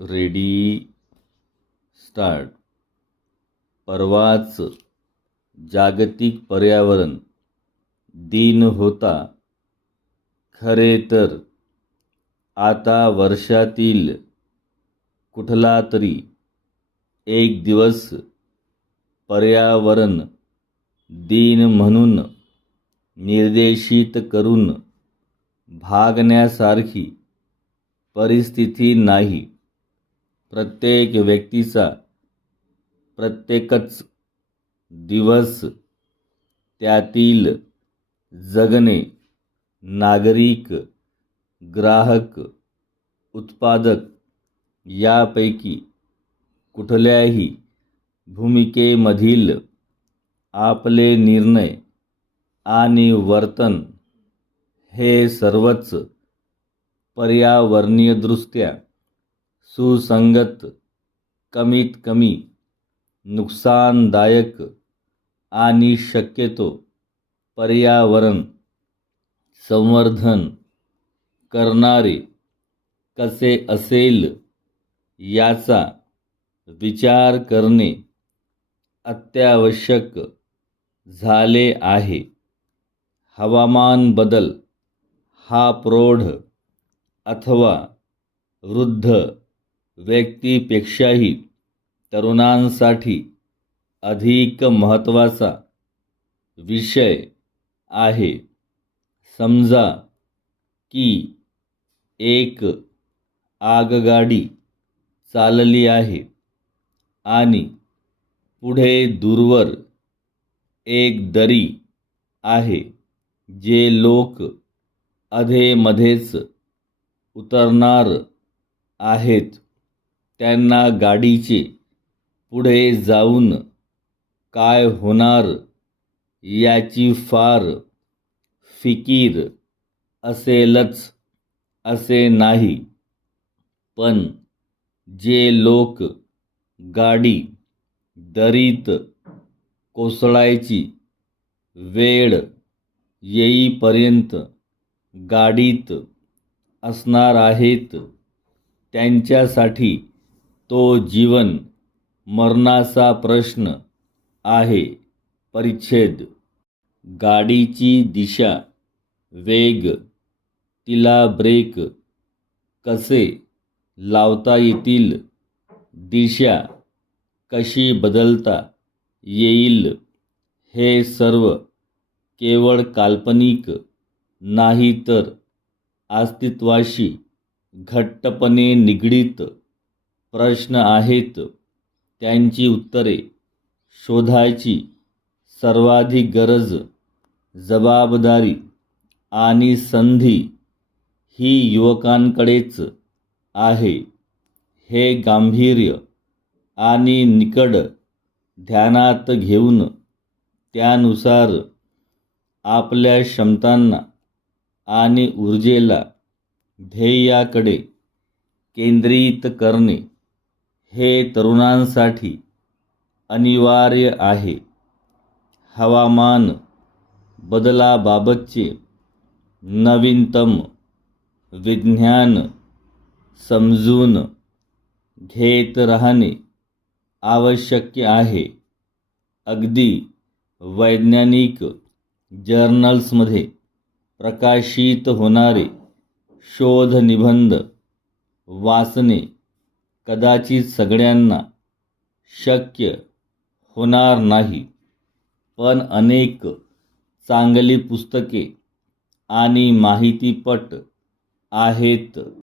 Ready start. परवाच जागतिक पर्यावरण दिन होता. खरे तर आता वर्षातील कुठला तरी एक दिवस पर्यावरण दिन म्हणून निर्देशित करून भागण्यासारखी परिस्थिती नाही. प्रत्येक व्यक्तीचा प्रत्येकच दिवस, त्यातील जगणे, नागरिक, ग्राहक, उत्पादक यापैकी कुठल्याही भूमिकेमधील आपले निर्णय आणि वर्तन हे सर्वच पर्यावरणीयदृष्ट्या सुसंगत, कमीत कमी नुकसानदायक आणि शक्यतो पर्यावरण संवर्धन करणारे कसे असेल याचा विचार करणे अत्यावश्यक झाले आहे. हवामान बदल हा प्रौढ अथवा वृद्ध व्यक्तीपेक्षाही तरुणांसाठी अधिक महत्त्वाचा विषय आहे. समजा की एक आगगाडी चालली आहे आणि पुढे दूरवर एक दरी आहे जे लोक अधेमध्येच उतरणार आहेत. त्यांना गाडीचे पुढे जाऊन काय होणार याची फार फिकीर असेलच असे नाही, पण जे लोक गाडी दरीत कोसळायची वेळ येईपर्यंत गाडीत असणार आहेत, त्यांच्यासाठी तो जीवन मरणाचा प्रश्न आहे. परिच्छेद. गाडीची दिशा, वेग, तिला ब्रेक कसे लावता येतील, दिशा कशी बदलता येईल, हे सर्व केवळ काल्पनिक नाही तर अस्तित्वाशी घट्टपणे निगडीत प्रश्न आहेत. त्यांची उत्तरे शोधायची सर्वाधिक गरज, जबाबदारी आणि संधी ही युवकांकडेच आहे. हे गांभीर्य आणि निकड ध्यानात घेऊन त्यानुसार आपल्या क्षमतांना आणि ऊर्जेला ध्येयाकडे केंद्रित करणे हे तरुणांसाठी अनिवार्य आहे. हवामान बदलाबाबतचे नवीनतम विज्ञान समजून घेत राहणे आवश्यक आहे. अगदी वैज्ञानिक जर्नल्समध्ये प्रकाशित होणारे शोधनिबंध वाचणे कदाचित सगळ्यांना शक्य होणार नाही, पण अनेक चांगली पुस्तके आणि माहितीपट आहेत